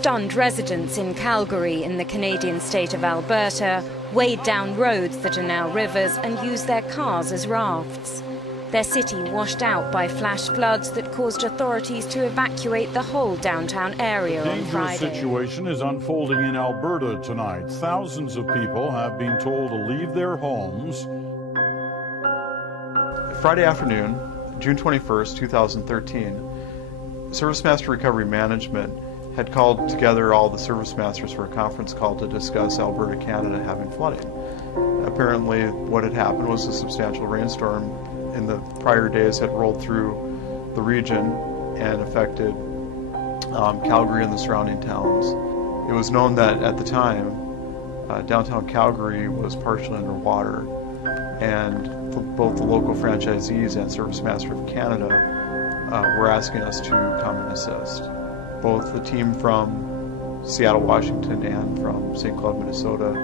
stunned residents in Calgary in the Canadian state of Alberta wade down roads that are now rivers and use their cars as rafts. Their city washed out by flash floods that caused authorities to evacuate the whole downtown area on Friday. The situation is unfolding in Alberta tonight. Thousands of people have been told to leave their homes. Friday afternoon, June 21st, 2013, Service Master Recovery Management had called together all the service masters for a conference call to discuss Alberta, Canada having flooding. Apparently what had happened was a substantial rainstorm in the prior days had rolled through the region and affected Calgary and the surrounding towns. It was known that at the time downtown Calgary was partially underwater, and both the local franchisees and Service Master of Canada were asking us to come and assist. Both the team from Seattle, Washington and from St. Cloud, Minnesota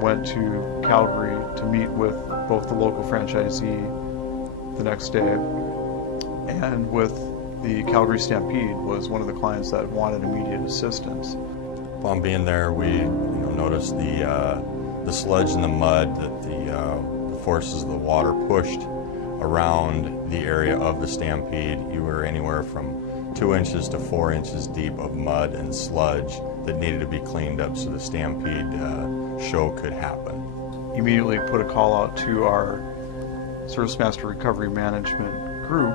went to Calgary to meet with both the local franchisee the next day and with the Calgary Stampede was one of the clients that wanted immediate assistance. Upon being there, we noticed the sludge and the mud that the forces of the water pushed around the area of the Stampede. You were anywhere from 2 inches to 4 inches deep of mud and sludge that needed to be cleaned up so the Stampede show could happen. Immediately put a call out to our Service Master Recovery Management group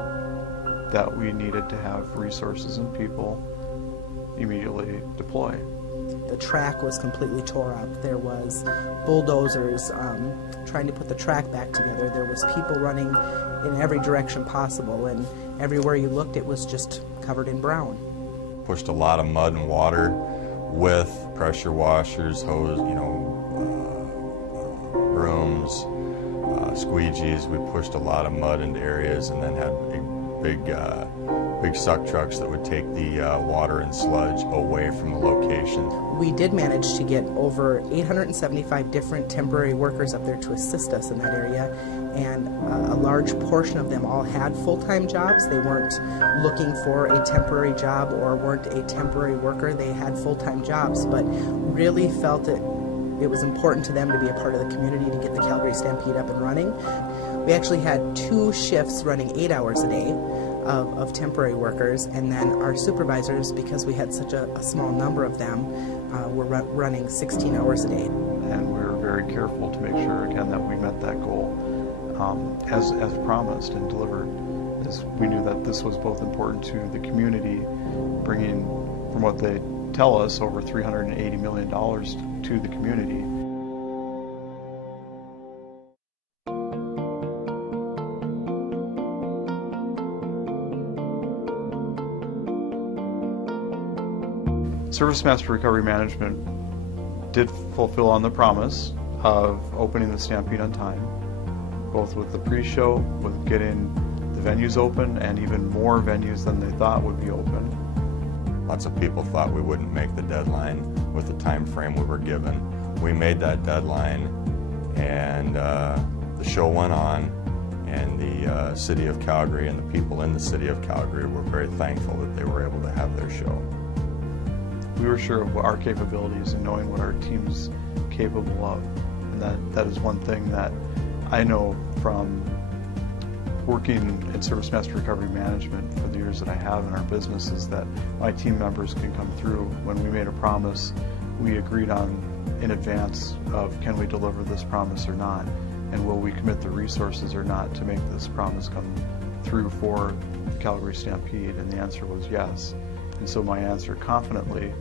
that we needed to have resources and people immediately deploy. The track was completely tore up. There was bulldozers trying to put the track back together. There was people running in every direction possible, and everywhere you looked it was just covered in brown. Pushed a lot of mud and water with pressure washers, hose, brooms, squeegees. We pushed a lot of mud into areas and then had big suck trucks that would take the water and sludge away from the location. We did manage to get over 875 different temporary workers up there to assist us in that area, and a large portion of them all had full-time jobs. They weren't looking for a temporary job or weren't a temporary worker. They had full-time jobs, but really felt it was important to them to be a part of the community to get the Calgary Stampede up and running. We actually had 2 shifts running 8 hours a day of temporary workers, and then our supervisors, because we had such a small number of them, were running 16 hours a day. And we were very careful to make sure, again, that we met that goal as promised and delivered, as we knew that this was both important to the community, bringing, from what they tell us, over $380 million to the community. Service Master Recovery Management did fulfill on the promise of opening the Stampede on time, both with the pre-show, with getting the venues open, and even more venues than they thought would be open. Lots of people thought we wouldn't make the deadline with the time frame we were given. We made that deadline, and the show went on, and the City of Calgary and the people in the City of Calgary were very thankful that they were able to have their show. We were sure of our capabilities and knowing what our team's capable of, and that is one thing that I know from working in Service Master Recovery Management for the years that I have in our business, is that my team members can come through. When we made a promise, we agreed on in advance of, can we deliver this promise or not, and will we commit the resources or not to make this promise come through for Calgary Stampede, and the answer was yes. And so my answer confidently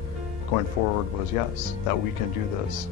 going forward was yes, that we can do this.